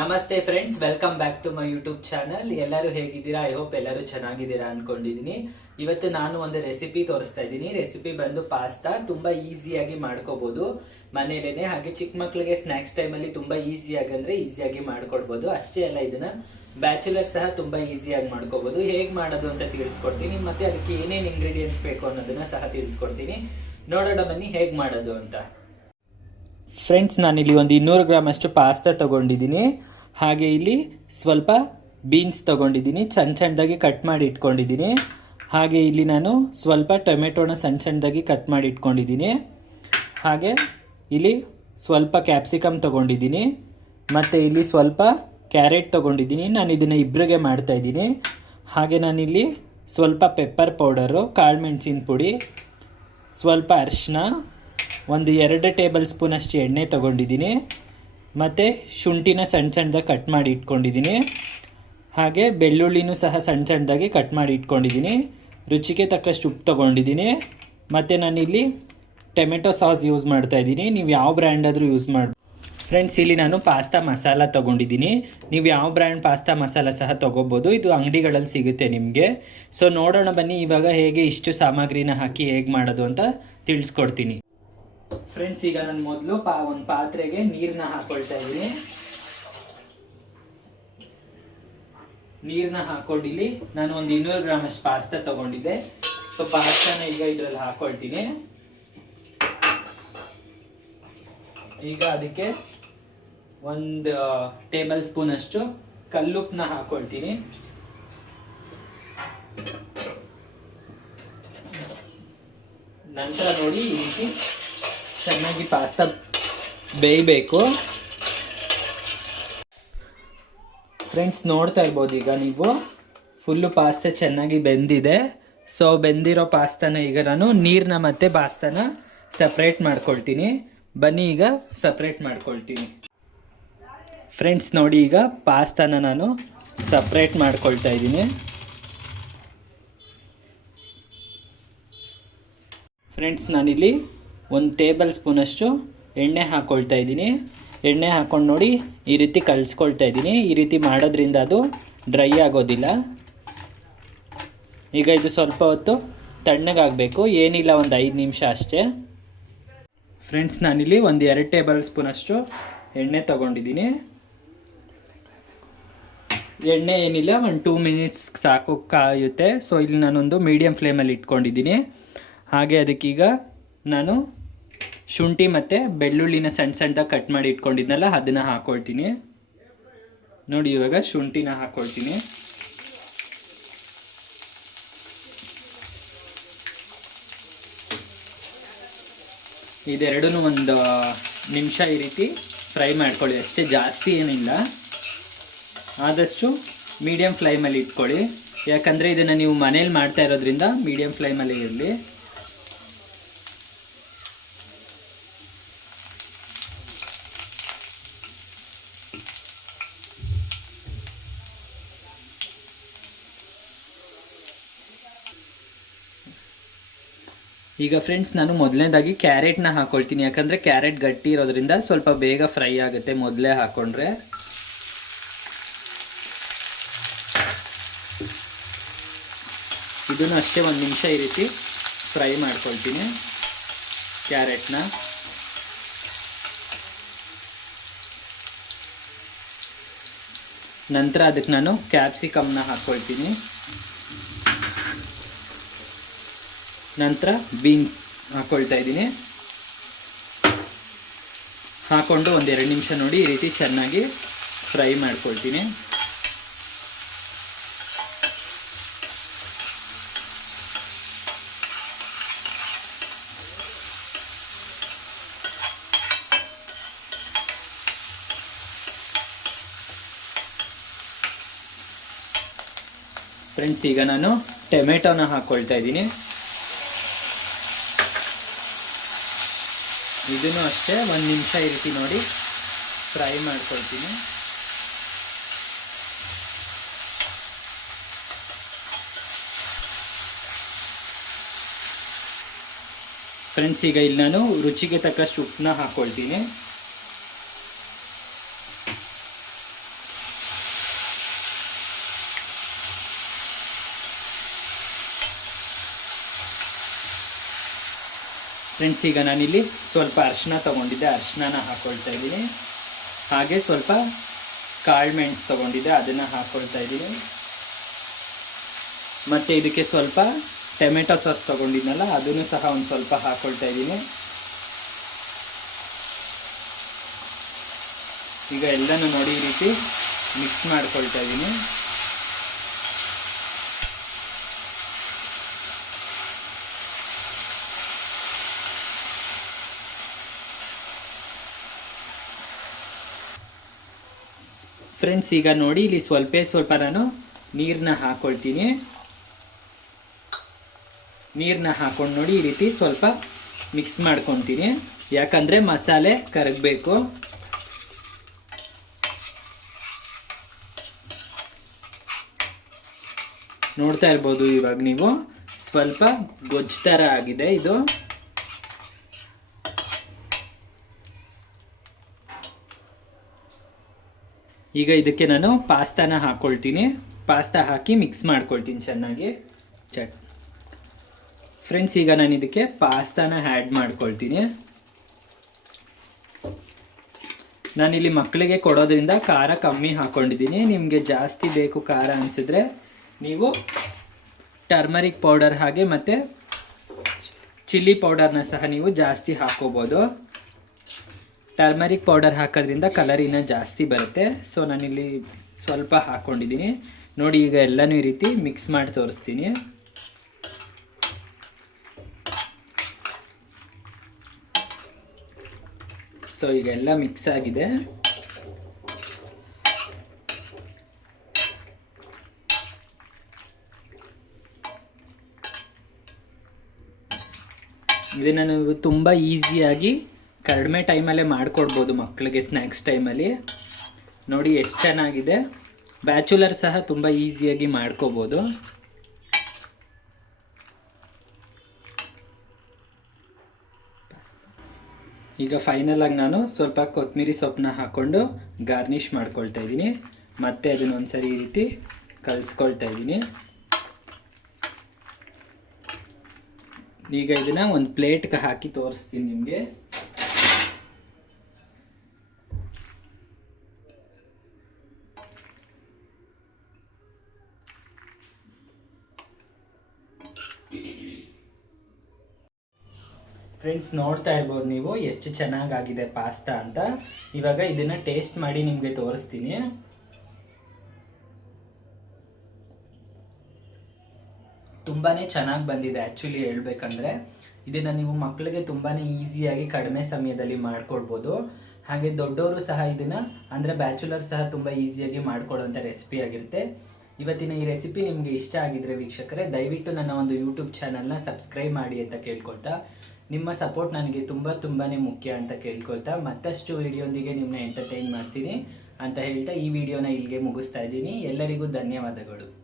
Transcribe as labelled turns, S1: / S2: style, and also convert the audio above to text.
S1: ನಮಸ್ತೆ friends welcome back to my YouTube channel ಎಲ್ಲರೂ ಹೇಗಿದ್ದೀರಾ? ಐ ಹೋಪ್ ಎಲ್ಲರೂ ಚೆನ್ನಾಗಿದ್ದೀರಾ ಅನ್ಕೊಂಡಿದ್ದೀನಿ ಇವತ್ತು ನಾನು ಒಂದು ರೆಸಿಪಿ ತೋರಿಸ್ತಾ ಇದ್ದೀನಿ. ರೆಸಿಪಿ ಬಂದು ಪಾಸ್ತಾ ತುಂಬಾ ಈಸಿಯಾಗಿ ಮಾಡ್ಕೋಬಹುದು ಮನೇಲೇನೆ ಹಾಗೆ ಚಿಕ್ಕ ಮಕ್ಕಳಿಗೆ ಸ್ನ್ಯಾಕ್ಸ್ ಟೈಮಲ್ಲಿ ತುಂಬಾ ಈಸಿಯಾಗಿ ಅಂದ್ರೆ ಈಸಿಯಾಗಿ ಮಾಡ್ಕೊಡ್ಬೋದು. ಅಷ್ಟೇ ಅಲ್ಲ ಇದನ್ನ ಬ್ಯಾಚುಲರ್ ಸಹ ತುಂಬಾ ಈಸಿಯಾಗಿ ಮಾಡ್ಕೋಬಹುದು ಹೇಗೆ ಮಾಡೋದು ಅಂತ ತಿಳಿಸ್ಕೊಡ್ತೀನಿ. ಮತ್ತು ಅದಕ್ಕೆ ಏನೇನು ಇಂಗ್ರೀಡಿಯೆಂಟ್ಸ್ ಬೇಕು ಅನ್ನೋದನ್ನ ಸಹ ತಿಳಿಸ್ಕೊಡ್ತೀನಿ. ನೋಡೋಣ ಬನ್ನಿ ಹೇಗೆ ಮಾಡೋದು ಅಂತ. ಫ್ರೆಂಡ್ಸ್ ನಾನಿಲ್ಲಿ ಒಂದು ಇನ್ನೂರು ಗ್ರಾಮ್ ಅಷ್ಟು ಪಾಸ್ತಾ ತಗೊಂಡಿದ್ದೀನಿ. ಹಾಗೆ ಇಲ್ಲಿ ಸ್ವಲ್ಪ ಬೀನ್ಸ್ ತಗೊಂಡಿದ್ದೀನಿ. ಸಣ್ಣ ಸಣ್ಣದಾಗಿ ಕಟ್ ಮಾಡಿ ಇಟ್ಕೊಂಡಿದ್ದೀನಿ. ಹಾಗೆ ಇಲ್ಲಿ ನಾನು ಸ್ವಲ್ಪ ಟೊಮೆಟೊನ ಸಣ್ಣ ಸಣ್ಣದಾಗಿ ಕಟ್ ಮಾಡಿ ಇಟ್ಕೊಂಡಿದ್ದೀನಿ. ಹಾಗೆ ಇಲ್ಲಿ ಸ್ವಲ್ಪ ಕ್ಯಾಪ್ಸಿಕಮ್ ತಗೊಂಡಿದ್ದೀನಿ. ಮತ್ತು ಇಲ್ಲಿ ಸ್ವಲ್ಪ ಕ್ಯಾರೆಟ್ ತೊಗೊಂಡಿದ್ದೀನಿ. ನಾನು ಇದನ್ನು ಇಬ್ಬರಿಗೆ ಮಾಡ್ತಾಯಿದ್ದೀನಿ ಹಾಗೆ ನಾನಿಲ್ಲಿ ಸ್ವಲ್ಪ ಪೆಪ್ಪರ್ ಪೌಡರು ಕಾಳು ಮೆಣಸಿನ ಪುಡಿ, ಸ್ವಲ್ಪ ಅರಿಶಿನ, ಒಂದು ಎರಡು ಟೇಬಲ್ ಸ್ಪೂನಷ್ಟು ಎಣ್ಣೆ ತೊಗೊಂಡಿದ್ದೀನಿ. ಮತ್ತು ಶುಂಠಿನ ಸಣ್ಣ ಸಣ್ಣದಾಗಿ ಕಟ್ ಮಾಡಿ ಇಟ್ಕೊಂಡಿದ್ದೀನಿ. ಹಾಗೆ ಬೆಳ್ಳುಳ್ಳಿನೂ ಸಹ ಸಣ್ಣ ಸಣ್ಣದಾಗಿ ಕಟ್ ಮಾಡಿ ಇಟ್ಕೊಂಡಿದ್ದೀನಿ. ರುಚಿಗೆ ತಕ್ಕಷ್ಟು ಉಪ್ಪು ತೊಗೊಂಡಿದ್ದೀನಿ. ಮತ್ತು ನಾನಿಲ್ಲಿ ಟೊಮೆಟೊ ಸಾಸ್ ಯೂಸ್ ಮಾಡ್ತಾಯಿದ್ದೀನಿ ನೀವು ಯಾವ ಬ್ರ್ಯಾಂಡ್ ಆದರೂ ಯೂಸ್ ಮಾಡಿ ಫ್ರೆಂಡ್ಸ್ ಇಲ್ಲಿ ನಾನು ಪಾಸ್ತಾ ಮಸಾಲ ತೊಗೊಂಡಿದ್ದೀನಿ. ನೀವು ಯಾವ ಬ್ರ್ಯಾಂಡ್ ಪಾಸ್ತಾ ಮಸಾಲ ಸಹ ತೊಗೋಬೋದು. ಇದು ಅಂಗಡಿಗಳಲ್ಲಿ ಸಿಗುತ್ತೆ ನಿಮಗೆ. ಸೊ ನೋಡೋಣ ಬನ್ನಿ ಇವಾಗ ಹೇಗೆ ಇಷ್ಟು ಸಾಮಗ್ರಿನ ಹಾಕಿ ಹೇಗೆ ಮಾಡೋದು ಅಂತ ತಿಳಿಸ್ಕೊಡ್ತೀನಿ. ಫ್ರೆಂಡ್ಸ್ ಈಗ ನಾನು ಮೊದಲು ಪಾ, ಒಂದು ಪಾತ್ರೆಗೆ ನೀರನ್ನ ಹಾಕೊಳ್ತಾ ಇದ್ದೀನಿ. ನೀರನ್ನ ಹಾಕೊಂಡಿಲ್ಲಿ ನಾನು ಒಂದು ಇನ್ನೂರು ಗ್ರಾಮ್ ಅಷ್ಟು ಪಾಸ್ತಾ ತಗೊಂಡಿದ್ದೆ. ಸೊ ಪಾಸ್ತಾನ ಈಗ ಇದ್ರಲ್ಲಿ ಹಾಕೊಳ್ತೀನಿ. ಈಗ ಅದಕ್ಕೆ ಒಂದು ಟೇಬಲ್ ಸ್ಪೂನ್ ಅಷ್ಟು ಕಲ್ಲುಪ್ಪನ್ನ ಹಾಕೊಳ್ತೀನಿ. ನಂತರ ನೋಡಿ ಈ ರೀತಿ ಚೆನ್ನಾಗಿ ಪಾಸ್ತಾ ಬೇಯಬೇಕು. ಫ್ರೆಂಡ್ಸ್ ನೋಡ್ತಾ ಇರ್ಬೋದು ಈಗ ನೀವು. ಫುಲ್ಲು ಪಾಸ್ತಾ ಚೆನ್ನಾಗಿ ಬೆಂದಿದೆ. ಸೊ ಬೆಂದಿರೋ ಪಾಸ್ತಾನ ಈಗ ನಾನು ನೀರನ್ನ ಮತ್ತೆ ಪಾಸ್ತಾನ ಸಪ್ರೇಟ್ ಮಾಡ್ಕೊಳ್ತೀನಿ. ಬನ್ನಿ ಈಗ ಸಪ್ರೇಟ್ ಮಾಡ್ಕೊಳ್ತೀನಿ. ಫ್ರೆಂಡ್ಸ್ ನೋಡಿ ಈಗ ಪಾಸ್ತಾನ ನಾನು ಸಪ್ರೇಟ್ ಮಾಡ್ಕೊಳ್ತಾ ಇದ್ದೀನಿ. ಫ್ರೆಂಡ್ಸ್ ನಾನಿಲ್ಲಿ ಒಂದು ಟೇಬಲ್ ಸ್ಪೂನಷ್ಟು ಎಣ್ಣೆ ಹಾಕ್ಕೊಳ್ತಾ ಇದ್ದೀನಿ. ಎಣ್ಣೆ ಹಾಕ್ಕೊಂಡು ನೋಡಿ ಈ ರೀತಿ ಕಲಿಸ್ಕೊಳ್ತಾ ಇದ್ದೀನಿ. ಈ ರೀತಿ ಮಾಡೋದ್ರಿಂದ ಅದು ಡ್ರೈ ಆಗೋದಿಲ್ಲ. ಈಗ ಇದು ಸ್ವಲ್ಪ ಹೊತ್ತು ತಣ್ಣಗಾಗಬೇಕು. ಏನಿಲ್ಲ, ಒಂದು ಐದು ನಿಮಿಷ ಅಷ್ಟೇ. ಫ್ರೆಂಡ್ಸ್ ನಾನಿಲ್ಲಿ ಒಂದು ಎರಡು ಟೇಬಲ್ ಸ್ಪೂನಷ್ಟು ಎಣ್ಣೆ ತೊಗೊಂಡಿದ್ದೀನಿ. ಎಣ್ಣೆ ಏನಿಲ್ಲ, ಒಂದು ಟೂ ಮಿನಿಟ್ಸ್ ಸಾಕು ಕಾಯುತ್ತೆ. ಸೊ ಇಲ್ಲಿ ನಾನೊಂದು ಮೀಡಿಯಮ್ ಫ್ಲೇಮಲ್ಲಿ ಇಟ್ಕೊಂಡಿದ್ದೀನಿ. ಹಾಗೆ ಅದಕ್ಕೀಗ ನಾನು ಶುಂಠಿ ಮತ್ತು ಬೆಳ್ಳುಳ್ಳಿನ ಸಣ್ಣ ಸಣ್ಣದಾಗಿ ಕಟ್ ಮಾಡಿ ಇಟ್ಕೊಂಡಿದ್ನಲ್ಲ, ಅದನ್ನು ಹಾಕ್ಕೊಳ್ತೀನಿ ನೋಡಿ, ಇವಾಗ ಶುಂಠಿನ ಹಾಕ್ಕೊಳ್ತೀನಿ ಇದೆರಡೂ ಒಂದು ನಿಮಿಷ ಈ ರೀತಿ ಫ್ರೈ ಮಾಡ್ಕೊಳ್ಳಿ. ಅಷ್ಟೇ ಜಾಸ್ತಿ ಏನಿಲ್ಲ. ಆದಷ್ಟು ಮೀಡಿಯಮ್ ಫ್ಲೈಮಲ್ಲಿ ಇಟ್ಕೊಳ್ಳಿ. ಯಾಕಂದರೆ ಇದನ್ನು ನೀವು ಮನೇಲಿ ಮಾಡ್ತಾ ಇರೋದ್ರಿಂದ ಮೀಡಿಯಮ್ ಫ್ಲೈಮಲ್ಲಿ ಇರಲಿ. ಈಗ ಫ್ರೆಂಡ್ಸ್ ನಾನು ಮೊದಲನೇದಾಗಿ ಕ್ಯಾರೆಟ್ನ ಹಾಕೊಳ್ತೀನಿ. ಯಾಕಂದರೆ ಕ್ಯಾರೆಟ್ ಗಟ್ಟಿ ಇರೋದ್ರಿಂದ ಸ್ವಲ್ಪ ಬೇಗ ಫ್ರೈ ಆಗುತ್ತೆ ಮೊದಲೇ ಹಾಕ್ಕೊಂಡ್ರೆ ಇದನ್ನು ಅಷ್ಟೇ ಒಂದು ನಿಮಿಷ ಈ ರೀತಿ ಫ್ರೈ ಮಾಡ್ಕೊಳ್ತೀನಿ ಕ್ಯಾರೆಟ್ನ ನಂತರ ಅದಕ್ಕೆ ನಾನು ಕ್ಯಾಪ್ಸಿಕಮ್ನ ಹಾಕ್ಕೊಳ್ತೀನಿ ನಂತರ ಬೀನ್ಸ್ ಹಾಕ್ಕೊಳ್ತಾ ಇದ್ದೀನಿ. ಹಾಕ್ಕೊಂಡು ಒಂದೆರಡು ನಿಮಿಷ ನೋಡಿ ಈ ರೀತಿ ಚೆನ್ನಾಗಿ ಫ್ರೈ ಮಾಡ್ಕೊಳ್ತೀನಿ. ಫ್ರೆಂಡ್ಸ್ ಈಗ ನಾನು ಟೊಮೆಟೊನ ಹಾಕ್ಕೊಳ್ತಾ ಇದ್ದೀನಿ. ಇದನ್ನು ಅಷ್ಟೇ ಒಂದು ನಿಮಿಷ ಈ ರೀತಿ ನೋಡಿ ಫ್ರೈ ಮಾಡ್ಕೊಳ್ತೀನಿ. ಫ್ರೆಂಡ್ಸ್, ಈಗ ಇಲ್ಲಿ ನಾನು ರುಚಿಗೆ ತಕ್ಕಷ್ಟು ಉಪ್ಪನ್ನ ಹಾಕ್ಕೊಳ್ತೀನಿ ಫ್ರೆಂಡ್ಸ್ ಈಗ ನಾನಿಲ್ಲಿ ಸ್ವಲ್ಪ ಅರಿಶಿನ ತೊಗೊಂಡಿದ್ದೆ. ಅರಿಶಿನ ಹಾಕ್ಕೊಳ್ತಾ ಇದ್ದೀನಿ. ಹಾಗೆ ಸ್ವಲ್ಪ ಕಾಳು ಮೆಣಸು ತೊಗೊಂಡಿದ್ದೆ. ಅದನ್ನು ಹಾಕ್ಕೊಳ್ತಾ ಇದ್ದೀನಿ. ಮತ್ತು ಇದಕ್ಕೆ ಸ್ವಲ್ಪ ಟೊಮೆಟೊ ಸಾಸ್ ತೊಗೊಂಡಿದ್ನಲ್ಲ, ಅದನ್ನು ಸಹ ಒಂದು ಸ್ವಲ್ಪ ಹಾಕ್ಕೊಳ್ತಾ ಇದ್ದೀನಿ. ಈಗ ಎಲ್ಲನೂ ನೋಡಿ ರೀತಿ ಮಿಕ್ಸ್ ಮಾಡ್ಕೊಳ್ತಾ ಇದ್ದೀನಿ. ಫ್ರೆಂಡ್ಸ್ ಈಗ ನೋಡಿ, ಇಲ್ಲಿ ಸ್ವಲ್ಪ ಸ್ವಲ್ಪ ನಾನು ನೀರನ್ನ ಹಾಕೊಳ್ತೀನಿ. ನೀರನ್ನ ಹಾಕೊಂಡು ನೋಡಿ, ಈ ರೀತಿ ಸ್ವಲ್ಪ ಮಿಕ್ಸ್ ಮಾಡ್ಕೊತೀನಿ. ಯಾಕಂದರೆ ಮಸಾಲೆ ಕರಗಬೇಕು. ನೋಡ್ತಾ ಇರ್ಬೋದು ಇವಾಗ ನೀವು. ಸ್ವಲ್ಪ ಗೊಜ್ಜು ಥರ ಆಗಿದೆ ಇದು. ಈಗ ಇದಕ್ಕೆ ನಾನು ಪಾಸ್ತಾನ ಹಾಕ್ಕೊಳ್ತೀನಿ ಪಾಸ್ತಾ ಹಾಕಿ ಮಿಕ್ಸ್ ಮಾಡ್ಕೊಳ್ತೀನಿ ಚೆನ್ನಾಗಿ. ಚಟ್. ಫ್ರೆಂಡ್ಸ್ ಈಗ ನಾನು ಇದಕ್ಕೆ ಪಾಸ್ತಾನ ಆ್ಯಡ್ ಮಾಡ್ಕೊಳ್ತೀನಿ. ನಾನಿಲ್ಲಿ ಮಕ್ಕಳಿಗೆ ಕೊಡೋದ್ರಿಂದ ಖಾರ ಕಮ್ಮಿ ಹಾಕ್ಕೊಂಡಿದ್ದೀನಿ ನಿಮಗೆ ಜಾಸ್ತಿ ಬೇಕು ಖಾರ ಅನಿಸಿದ್ರೆ ನೀವು ಟರ್ಮರಿಕ್ ಪೌಡರ್ ಹಾಗೆ ಮತ್ತು ಚಿಲ್ಲಿ ಪೌಡರ್ನ ಸಹ ನೀವು ಜಾಸ್ತಿ ಹಾಕೋಬೋದು. ಟರ್ಮರಿಕ್ ಪೌಡರ್ ಹಾಕೋದ್ರಿಂದ ಕಲರ್ ಇನ್ನೂ ಜಾಸ್ತಿ ಬರುತ್ತೆ. ಸೊ ನಾನಿಲ್ಲಿ ಸ್ವಲ್ಪ ಹಾಕ್ಕೊಂಡಿದ್ದೀನಿ ನೋಡಿ, ಈಗ ಎಲ್ಲನೂ ಈ ರೀತಿ ಮಿಕ್ಸ್ ಮಾಡಿ ತೋರಿಸ್ತೀನಿ. ಸೊ ಈಗ ಎಲ್ಲ ಮಿಕ್ಸ್ ಆಗಿದೆ. ಇದನ್ನು ನೀವು ತುಂಬ ಈಸಿಯಾಗಿ ಕಡಿಮೆ ಟೈಮಲ್ಲೇ ಮಾಡಿಕೊಡ್ಬೋದು ಮಕ್ಕಳಿಗೆ ಸ್ನ್ಯಾಕ್ಸ್ ಟೈಮಲ್ಲಿ. ನೋಡಿ ಎಷ್ಟು ಚೆನ್ನಾಗಿದೆ. ಬ್ಯಾಚುಲರ್ ಸಹ ತುಂಬ ಈಸಿಯಾಗಿ ಮಾಡ್ಕೋಬೋದು. ಈಗ ಫೈನಲ್ ಆಗಿ ನಾನು ಸ್ವಲ್ಪ ಕೊತ್ತಂಬರಿ ಸೊಪ್ಪನ್ನ ಹಾಕ್ಕೊಂಡು ಗಾರ್ನಿಷ್ ಮಾಡ್ಕೊಳ್ತಾ ಇದ್ದೀನಿ. ಮತ್ತೆ ಅದನ್ನ ಒಂದ್ಸರಿ ಈ ರೀತಿ ಕಲಿಸ್ಕೊಳ್ತಾ ಇದ್ದೀನಿ. ಈಗ ಇದನ್ನ ಒಂದು ಪ್ಲೇಟ್ಗೆ ಹಾಕಿ ತೋರಿಸ್ತೀನಿ ನಿಮಗೆ. ಫ್ರೆಂಡ್ಸ್ ನೋಡ್ತಾ ಇರ್ಬೋದು ನೀವು ಎಷ್ಟು ಚೆನ್ನಾಗಾಗಿದೆ ಪಾಸ್ತಾ ಅಂತ. ಇವಾಗ ಇದನ್ನು ಟೇಸ್ಟ್ ಮಾಡಿ ನಿಮಗೆ ತೋರಿಸ್ತೀನಿ. ತುಂಬಾ ಚೆನ್ನಾಗಿ ಬಂದಿದೆ ಆ್ಯಕ್ಚುಲಿ ಹೇಳ್ಬೇಕಂದ್ರೆ. ಇದನ್ನು ನೀವು ಮಕ್ಕಳಿಗೆ ತುಂಬಾ ಈಸಿಯಾಗಿ ಕಡಿಮೆ ಸಮಯದಲ್ಲಿ ಮಾಡಿಕೊಡ್ಬೋದು. ಹಾಗೆ ದೊಡ್ಡವರು ಸಹ ಇದನ್ನು, ಅಂದರೆ ಬ್ಯಾಚುಲರ್ ಸಹ ತುಂಬ ಈಸಿಯಾಗಿ ಮಾಡಿಕೊಡುವಂಥ ರೆಸಿಪಿ ಆಗಿರುತ್ತೆ. ಇವತ್ತಿನ ಈ ರೆಸಿಪಿ ನಿಮಗೆ ಇಷ್ಟ ಆಗಿದ್ರೆ ವೀಕ್ಷಕರೇ, ದಯವಿಟ್ಟು ನನ್ನ ಒಂದು ಯೂಟ್ಯೂಬ್ ಚಾನಲ್ನ ಸಬ್ಸ್ಕ್ರೈಬ್ ಮಾಡಿ ಅಂತ ಕೇಳ್ಕೊಳ್ತಾ. ನಿಮ್ಮ ಸಪೋರ್ಟ್ ನನಗೆ ತುಂಬ ತುಂಬಾ ಮುಖ್ಯ ಅಂತ ಕೇಳ್ಕೊಳ್ತಾ ಮತ್ತಷ್ಟು ವಿಡಿಯೋಂದಿಗೆ ನಿಮ್ಮನ್ನ ಎಂಟರ್ಟೈನ್ ಮಾಡ್ತೀನಿ. ಅಂತ ಹೇಳ್ತಾ ಈ ವಿಡಿಯೋನ ಇಲ್ಲಿಗೆ ಮುಗಿಸ್ತಾ ಇದ್ದೀನಿ. ಎಲ್ಲರಿಗೂ ಧನ್ಯವಾದಗಳು.